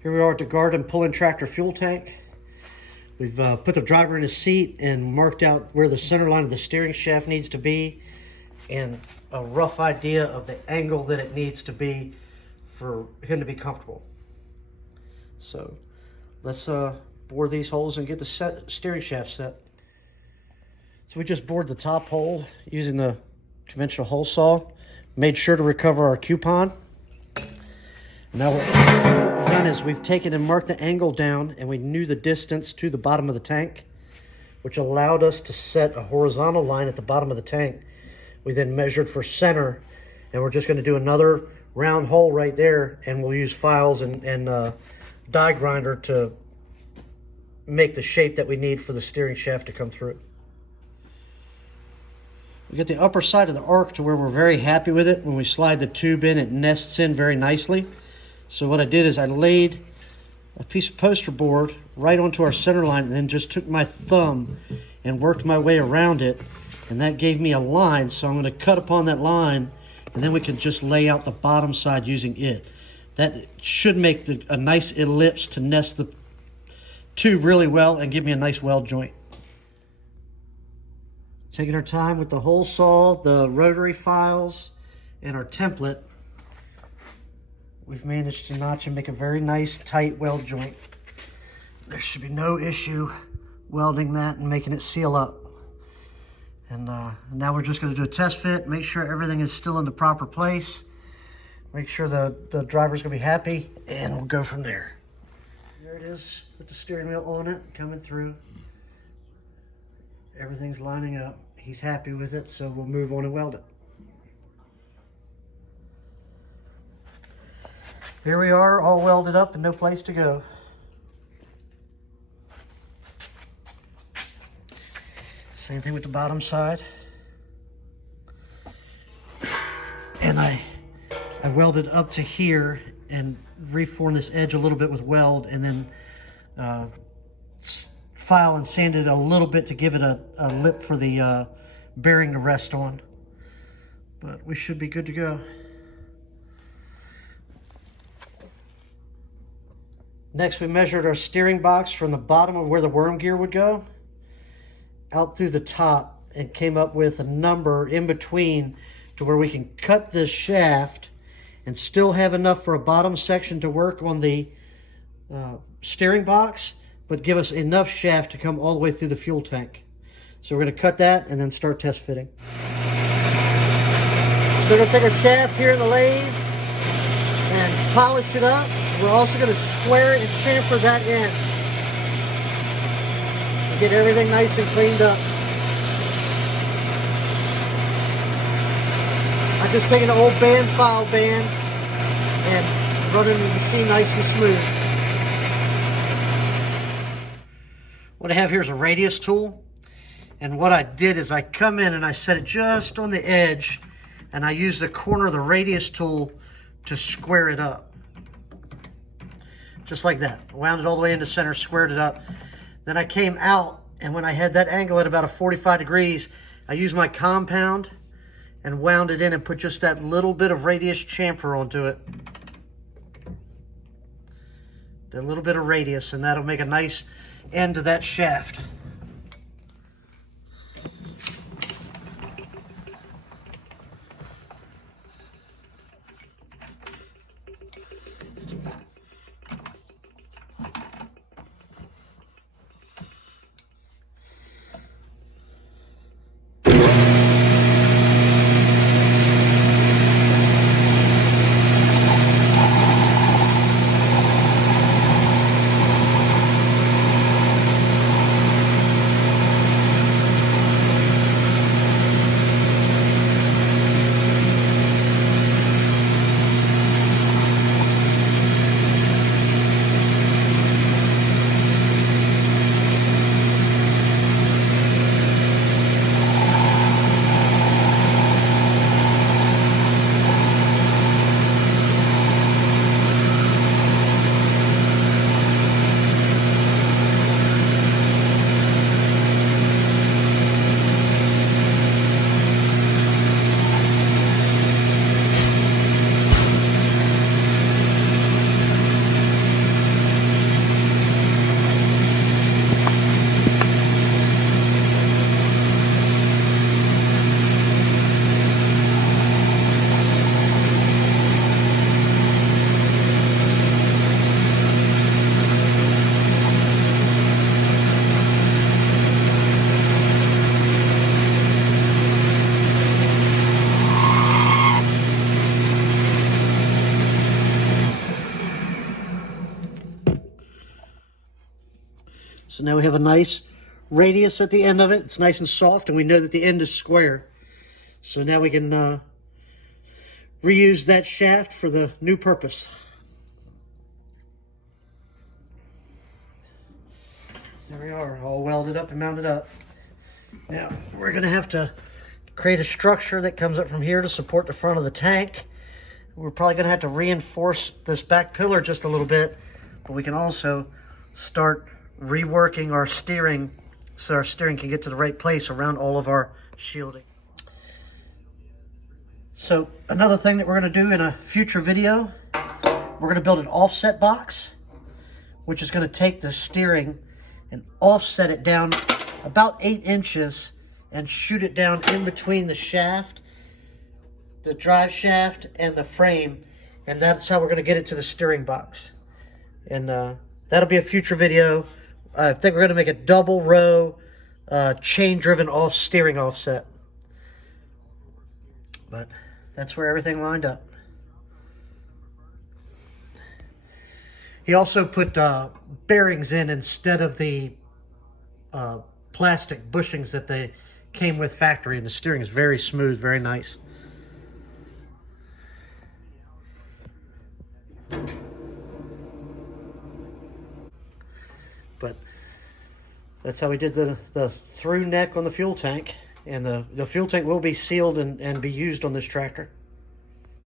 Here we are at the garden pulling tractor fuel tank. We've put the driver in his seat and marked out where the center line of the steering shaft needs to be and a rough idea of the angle that it needs to be for him to be comfortable. So let's bore these holes and get the steering shaft set. So we just bored the top hole using the conventional hole saw. Made sure to recover our coupon. Now what we've done is we've taken and marked the angle down, and we knew the distance to the bottom of the tank, which allowed us to set a horizontal line at the bottom of the tank. We then measured for center, and we're just going to do another round hole right there, and we'll use files and die grinder to make the shape that we need for the steering shaft to come through. We get the upper side of the arc to where we're very happy with it. When we slide the tube in, it nests in very nicely. So what I did is I laid a piece of poster board right onto our center line and then just took my thumb and worked my way around it. And that gave me a line. So I'm going to cut upon that line, and then we can just lay out the bottom side using it. That should make a nice ellipse to nest the tube really well and give me a nice weld joint. Taking our time with the hole saw, the rotary files, and our template, we've managed to notch and make a very nice tight weld joint. There should be no issue welding that and making it seal up. And now we're just going to do a test fit, make sure everything is still in the proper place, make sure the driver's going to be happy, and we'll go from there. There it is with the steering wheel on it, coming through. Everything's lining up. He's happy with it, so we'll move on and weld it. Here we are, all welded up and no place to go. Same thing with the bottom side. And I welded up to here and reformed this edge a little bit with weld, and then file and sanded a little bit to give it a lip for the bearing to rest on. But we should be good to go. Next, we measured our steering box from the bottom of where the worm gear would go out through the top, and came up with a number in between to where we can cut this shaft and still have enough for a bottom section to work on the steering box, but give us enough shaft to come all the way through the fuel tank. So we're going to cut that and then start test fitting. So we're going to take our shaft here in the lathe and polish it up. We're also going to square and chamfer that end. Get everything nice and cleaned up. I just taken an old band file band and running the machine nice and smooth. What I have here is a radius tool, and what I did is I come in and I set it just on the edge, and I use the corner of the radius tool to square it up. Just like that. Wound it all the way into center, squared it up. Then I came out, and when I had that angle at about a 45 degrees, I used my compound and wound it in and put just that little bit of radius chamfer onto it. That little bit of radius, and that'll make a nice end to that shaft. So now we have a nice radius at the end of it. It's nice and soft, and we know that the end is square. So now we can reuse that shaft for the new purpose. There we are, all welded up and mounted up. Now we're going to have to create a structure that comes up from here to support the front of the tank. We're probably going to have to reinforce this back pillar just a little bit, but we can also start reworking our steering so our steering can get to the right place around all of our shielding. So another thing that we're going to do in a future video, we're going to build an offset box, which is going to take the steering and offset it down about 8 inches and shoot it down in between the shaft, the drive shaft, and the frame, and that's how we're going to get it to the steering box. And that'll be a future video. I think we're going to make a double row chain-driven steering offset. But that's where everything lined up. He also put bearings in instead of the plastic bushings that they came with factory, and the steering is very smooth, very nice. But that's how we did the through neck on the fuel tank, and the fuel tank will be sealed and be used on this tractor.